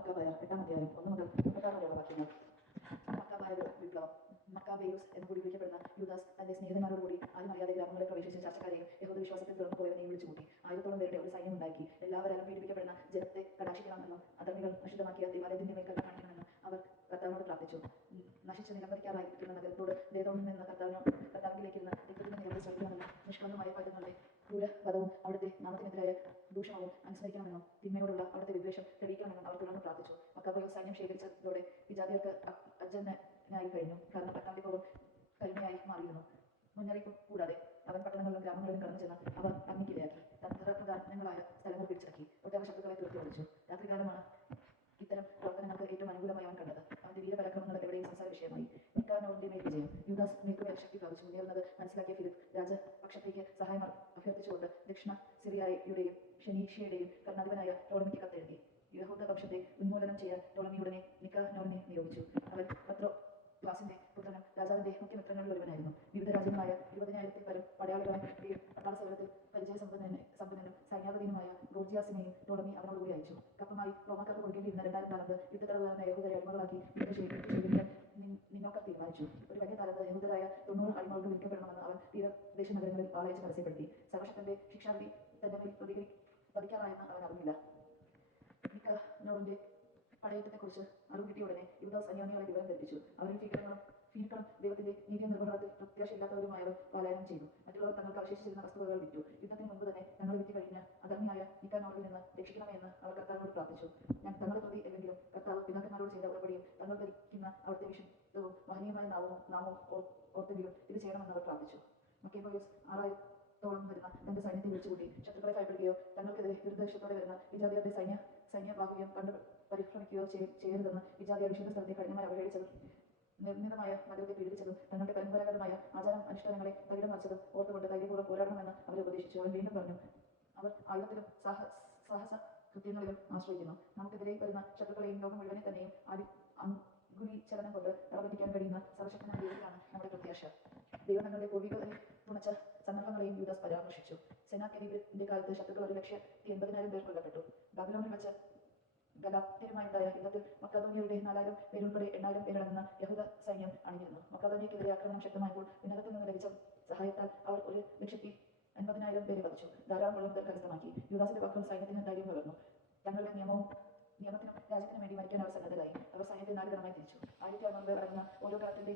മക്കാബായ 8-ാം അധ്യായം 1 മുതൽ 36 വരെയുള്ള വാക്യങ്ങൾ. മക്കാബായ വിപ്ലവം. മക്കാബേയൂസ് എന്ന് കൂടി വിളിക്കപ്പെടുന്ന യൂദാസ് തന്റെ സ്നേഹിതന്മാരോടുകൂടി ആരും അറിയാതെ ഗ്രാമങ്ങളിൽ പ്രവേശിച്ച ചർച്ചക്കാരെയും യഹൂദ വിശ്വാസത്തിൽ തുറന്നു പോയവനെയും വിളിച്ചുകൂട്ടി. 1000-ഓളം പേരുടെ ഒരു സൈന്യം ഉണ്ടാക്കി. എല്ലാവരും പീഡിപ്പിക്കപ്പെടുന്ന ജനത്തെ കടാക്ഷിക്കണമെന്നും അധർമ്മികൾ നശിതമാക്കിയ ദേവാലയത്തിന്റെ മേൽ കരുണ കാണിക്കണമെന്നും അവർ കർത്താവിനോട് പ്രാർത്ഥിച്ചു. നശിച്ച് നിലംപതിക്കാറായിരിക്കുന്ന നഗരത്തോട് ദേവതോളിൽ നിന്ന് കർത്താവിലേക്കിരുന്ന രക്തത്തിന്റെ നിരവധി ശ്രദ്ധിക്കണമെന്നും നിഷ്കളങ്കമായ പൈതങ്ങളുടെ ക്രൂരവധവും അവിടുത്തെ നാമത്തിനെതിരായ ദൂഷണവും അനുസ്മരിക്കണമെന്നും തിന്മയോടുള്ള അവിടുത്തെ വിദ്വേഷം തെളിയിക്കണമെന്നും അവർ തുടർന്ന് പ്രാർത്ഥിച്ചു. മക്കാബേയൂസ് സൈന്യം ശേഖരിച്ചതോടെ വിജാതിയർക്ക് അജന്യനായി കഴിഞ്ഞു. കാരണം പട്ടാളി പോലും കരുണയായി മാറിയിരുന്നു. മുന്നറിയിപ്പ് കൂടാതെ അവൻ പട്ടണങ്ങളിലും ഗ്രാമങ്ങളിലും കടന്നു ചെന്ന് അവ അഗ്നിക്കിരയാക്കി തന്ത്രപ്രധാനങ്ങളായ സ്ഥലങ്ങൾ പിടിച്ചടക്കി. ഒട്ടേറെ ശത്രുക്കളെ തുരത്തി ഓടിച്ചു. രാത്രികാലമാണ് ഇത്തരം പ്രവർത്തനങ്ങൾക്ക് ഏറ്റവും അനുകൂലമായി അവൻ കണ്ടത്. അവന്റെ വീരപരാക്രമങ്ങൾ എവിടെയും സംസാര വിഷയമായി. നിക്കാനോറിന്റെ മേൽ വിജയം. യൂദാസ് മേൽക്കുമേൽ ശക്തി പ്രാപിച്ചു മുന്നേറുന്നത് മനസ്സിലാക്കിയ ഫിലിപ്പ് രാജപക്ഷത്തേക്ക് സഹായം അഭ്യർത്ഥിച്ചുകൊണ്ട് ദക്ഷിണ സിറിയയുടെയും ഫെനീഷ്യയുടെയും ഭരണാധിപനായ ടോളമിക്ക് കത്തെഴുതി. യഹൂദ വംശത്തെ ഉന്മൂലനം ചെയ്യാൻ ടോളമിയുടനെ നിക്കാനോറിനെ നിയോഗിച്ചു. അവൻ പത്രോക്ലാസിന്റെ പുത്രനും രാജാവിന്റെ മുഖ്യമിത്രങ്ങളിൽ ഒരുവനായിരുന്നു. വിവിധ രാജ്യങ്ങളായ 20,000-ൽ പരം പടയാളികളായി പട്ടാള സേവനത്തിൽ പരിചയസമ്പന്നനും സൈന്യാധിപനുമായ ഗോർജിയാസിനെയും ടോളമി അവനോടുകൂടി അയച്ചു. കപ്പമായി റോമാക്കാർക്ക് കൊടുക്കേണ്ടിയിരുന്ന 2000 താലന്ത് യുദ്ധത്തടവുകാരനായ യഹൂദരെ അടിമകളാക്കി ശേഖരിക്കാൻ നിന്നോക്കം തീരുമാനിച്ചു. ഒരു വലിയ താലന്ത് യഹൂദരായ 90 അടിമകൾക്ക് വിൽക്കപ്പെടണമെന്ന് അവൻ തീരദേശ നഗരങ്ങളിൽ ആളയച്ച് പരസ്യപ്പെടുത്തി. സർവശക്തന്റെ ശിക്ഷാവിധി തന്റെ മേൽ പതിക്കാറായെന്ന് അവൻ അറിഞ്ഞില്ല. നിക്കാനോറിന്റെ പടയേറ്റത്തെക്കുറിച്ച് അറിവ് കിട്ടിയ ഉടനെ യൂദാസ് അന്യോന്യങ്ങളെ വിവരം ധരിപ്പിച്ചു. അവരിൽ ഫീനിക്കളും ദൈവത്തിന്റെ നീതിയ നിർവഹണത്തിൽ പ്രത്യാശയില്ലാത്തവരുമായവർ പലായനം ചെയ്തു. മറ്റുള്ളവർ തങ്ങൾക്ക് അവശേഷിച്ചിരുന്ന വസ്തുവകൾ വിറ്റു. യുദ്ധത്തിന് മുൻപ് തന്നെ തങ്ങൾ വിറ്റ് കഴിഞ്ഞ അധർമ്മിയായ നിക്കാനോറിൽ നിന്ന് രക്ഷിക്കണമേ എന്ന് അവർ കർത്താവിനോട് പ്രാർത്ഥിച്ചു. തങ്ങളുടെ പ്രതി അല്ലെങ്കിലും കർത്താവ് പിതാക്കന്മാരോട് ചെയ്ത ഉടമ്പടിയും തങ്ങൾ ധരിക്കുന്ന അവിടുത്തെ വിശുദ്ധവും മഹനീയമായ നാമവും ഓർത്തെങ്കിലും ഇത് ചെയ്യണമെന്ന് അവർ പ്രാർത്ഥിച്ചു. മക്കാബേയൂസ് 6000-ഓളം വരുന്ന തന്റെ സൈന്യത്തെ വിളിച്ചുകൂട്ടി ശത്രുക്കളെ ഭയപ്പെടുകയോ തങ്ങൾക്കെതിരെ ദുർദ്ദേശത്തോടെ വരുന്ന വിജാതിയരുടെ സൈന്യബാഹുല്യം കണ്ടു പരിഭ്രമിക്കുകയോ ചെയ്യരുതെന്ന് വിജാതിയ വിശുദ്ധ സ്ഥലത്തെ കഠിനമായി അവഹേളിച്ചതും നിർമ്മിതമായ മതത്തെ പീഡിപ്പിച്ചതും തങ്ങളുടെ പരമ്പരാഗതമായ ആചാരം അനുഷ്ഠാനങ്ങളെ തകിടം മറിച്ചതും ഓർത്തുകൊണ്ട് ധൈര്യപൂർവ്വം പോരാടണമെന്ന് അവരെ ഉപദേശിച്ചു. അവൻ വീണ്ടും പറഞ്ഞു, അവർ ആയുധത്തിലും സാഹസ കൃത്യങ്ങളിലും ആശ്രയിക്കുന്നു. നമുക്കെതിരെ വരുന്ന ശത്രുക്കളെയും ലോകം മുഴുവനെ തന്നെയും അങ്കുലീചലനം കൊണ്ട് തറപറ്റിക്കാൻ കഴിയുന്ന സർവശക്തനായ ദൈവത്തിലാണ് നമ്മുടെ പ്രത്യാശ. ദൈവം തങ്ങളുടെ പൂർവികരെ തുണച്ച സന്ദർഭങ്ങളെയും യൂദാസ് പരാമർശിച്ചു. സെനാകെരീബിന്റെ കാലത്ത് ശത്രുക്കൾ 1,80,000 പേർ കൊല്ലപ്പെട്ടു. ബാബിലോണിൽ വെച്ച് ഗലാത്യരുമായുണ്ടായ യുദ്ധത്തിൽ മക്കാദോനിയരുടെ 4,000 പേരുൾപ്പെടെ 8,000 പേരടങ്ങുന്ന യഹൂദ സൈന്യം അണിനിരുന്നു. മക്കാദോനിയക്കെതിരെ ആക്രമണം ശക്തമായപ്പോൾ ഉന്നതത്തിൽ നിന്ന് ലഭിച്ച സഹായത്താൽ അവർ 1,80,000 പേരെ വധിച്ചു. ധാരാളം വെള്ളം മുതൽ കരസ്ഥമാക്കി. യൂദാസിന്റെ വാക്കുകൾ സൈന്യത്തിന് ധൈര്യം പകർന്നു. തങ്ങളുടെ നിയമത്തിനും രാജ്യത്തിനും വേണ്ടി മരിക്കാൻ അവർ സന്നദ്ധരായി. അവർ സൈന്യത്തെ 4 ഗണമായി തിരിച്ചു. 1,600 പേർ അടങ്ങുന്ന ഓരോ ഗണത്തിന്റെ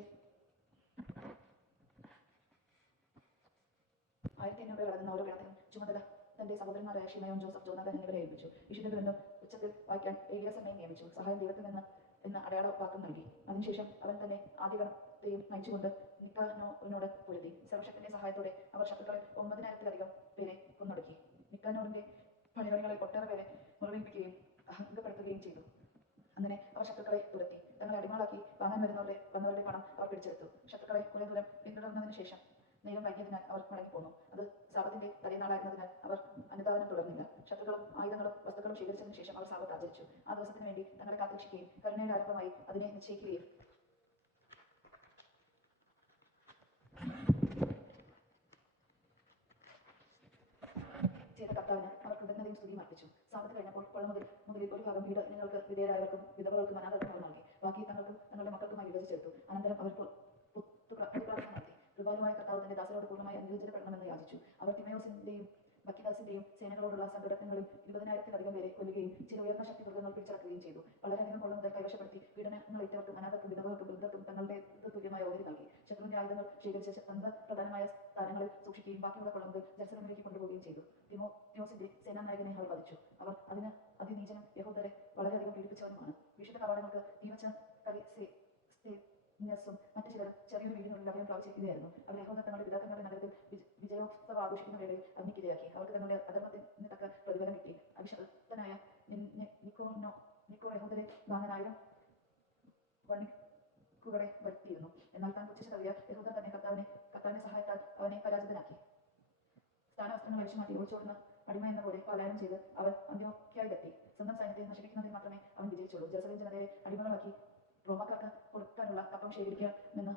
1,800 പേർ അടങ്ങുന്ന ഓരോ ഗണത്തിനും ചുമതല തന്റെ സഹോദരന്മാരായ ഷിമയോൻ, ജോസഫ്, ജോനാഥാൻ എന്നിവരെ ഏൽപ്പിച്ചു. വിശുദ്ധ ഗ്രന്ഥം ഉച്ചത്തിൽ വായിക്കാൻ ഏലിയാസിനെയും നിയമിച്ചു. സഹായം ദൈവത്തിൽ നിന്ന് എന്ന അടയാള വാക്കും നൽകി. അതിനുശേഷം അവൻ തന്നെ ആദ്യ ഗണത്തെയും നയിച്ചുകൊണ്ട് നിക്കാനോറിനോട് പൊരുതി. സർവശക്തന്റെ സഹായത്തോടെ അവർ ശത്രുക്കളിൽ 9,000-ലധികം പേരെ കൊന്നൊടുക്കി. നിക്കാനോറിന്റെ പടയാളികളിൽ ഒട്ടേറെ പേരെ മുറിവേൽപ്പിക്കുകയും അഹങ്കപ്പെടുത്തുകയും ചെയ്തു. അങ്ങനെ അവർ ശത്രുക്കളെ തുരത്തി. തങ്ങളെ അടിമകളാക്കി വാങ്ങാൻ വന്നവരുടെ പണം അവർ പിടിച്ചെടുത്തു. ശത്രുക്കളെ കുറെ ദൂരം പിന്തുടർന്നതിനു ശേഷം നേരം വൈകിയതിനാൽ അവർ മടങ്ങിപ്പോന്നു. അത് സാബത്തിന്റെ തലേനാളായിരുന്നതിനാൽ അവർ അനുധാവനം തുടർന്നില്ല. ശത്രുക്കളും ആയുധങ്ങളും വസ്തുക്കളും ശേഖരിച്ചതിനു ശേഷം അവർ സാബത്ത് ആചരിച്ചു. ആ ദിവസത്തിനു വേണ്ടി തങ്ങളെ കാത്തുരക്ഷിക്കുകയും കരുണയുടെ ആരംഭമായി അതിനെ നിശ്ചയിക്കുകയും ചെയ്ത കർത്താവിന് അവർ കൃതജ്ഞതയും സ്തുതിയും അർപ്പിച്ചു. സാബത്ത് കഴിഞ്ഞപ്പോൾ മുതലിൽ ഒരു ഭാഗം വീട് നിങ്ങൾക്ക് വിധേയരായവർക്കും വിധവകൾക്കും അനാഥർക്കും അവർ നൽകി. ബാക്കി തങ്ങൾക്കും തങ്ങളുടെ മക്കൾക്കുമായി വിഭജിച്ചെടുത്തു. അനന്തരം അവർ പൊതുപ്രാർത്ഥന നടത്തി. കൃപാലുവായ കർത്താവ് തന്റെ ദാസരോട് പൂർണ്ണമായി അനുയോജ്യപ്പെടണമെന്ന് യാചിച്ചു. അവർ തിമയോസിന്റെയും ബക്കിദാസിന്റെയും സേനകളോടുള്ള സംഘടനകളിൽ 20,000-ലധികം പേരെ കൊല്ലുകയും ചില ഉയർന്ന ശക്തി മൃഗങ്ങൾ പിടിച്ചടക്കുകയും ചെയ്തു. വളരെയധികം കൊള്ള മുതൽ കൈവശപ്പെടുത്തി പീഡനങ്ങളേറ്റവർക്കും അനാഥർക്കും വിധവകൾക്കും വൃദ്ധർക്കും തങ്ങളുടെ തുല്യമായ ഓഹരി നൽകി. ശത്രുവിന്റെ ആയുധങ്ങൾ ശേഖരിച്ച് തന്ത്രപ്രധാനമായ സ്ഥാനങ്ങളിൽ സൂക്ഷിക്കുകയും ബാക്കിയുള്ള കൊള്ള മുതൽ ജെറുസലേമിലേക്ക് കൊണ്ടുപോവുകയും ചെയ്തു. തിമോത്തിയോസിന്റെ സേനാനായകനെ അവർ വധിച്ചു. അവർ അതിനീചനും യഹൂദരെ വളരെയധികം പീഡിപ്പിച്ചവനുമാണ്. വിശുദ്ധ കവാടങ്ങൾക്ക് തീവച്ച ും മറ്റു ചിലരും ചെറിയൊരു വീടിനുള്ളിൽ അഭയം പ്രാപിച്ചിരിക്കുകയായിരുന്നു. അവർ യഹൂദർ തങ്ങളുടെ പിതാക്കന്മാരുടെ നഗരത്തിൽ വിജയോത്സവം ആഘോഷിക്കുന്നവരുടെ അഗ്നിക്കിരയാക്കി. അവർക്ക് തങ്ങളുടെ അധർമ്മത്തിന് തക്ക പ്രതിഫലം കിട്ടി. അവിശ്വസ്തനായ നിക്കോ യഹൂദരെ വാങ്ങാൻ 1000 വണിക്കുകളെ വരുത്തിയിരുന്നു. എന്നാൽ താൻ പുച്ഛിച്ചു തള്ളിയ യഹൂദർ തന്നെ കർത്താവിന്റെ സഹായത്താൽ അവനെ പരാജിതനാക്കി. സ്ഥാനവസ്ത്രങ്ങൾ അഴിച്ചുമാറ്റി ഒളിച്ചോടുന്ന അടിമ എന്ന പോലെ പലായനം ചെയ്ത് അവൻ അന്ത്യോക്യയിലെത്തി. സ്വന്തം സൈന്യത്തെ നശിപ്പിക്കുന്നതിൽ മാത്രമേ അവൻ വിജയിച്ചുള്ളൂ. ജെറുസലേം ജനതയെ അടിമകളാക്കി റോമാക്കാർക്ക് കൊടുക്കാനുള്ള കപ്പം ശേഖരിക്കാമെന്ന്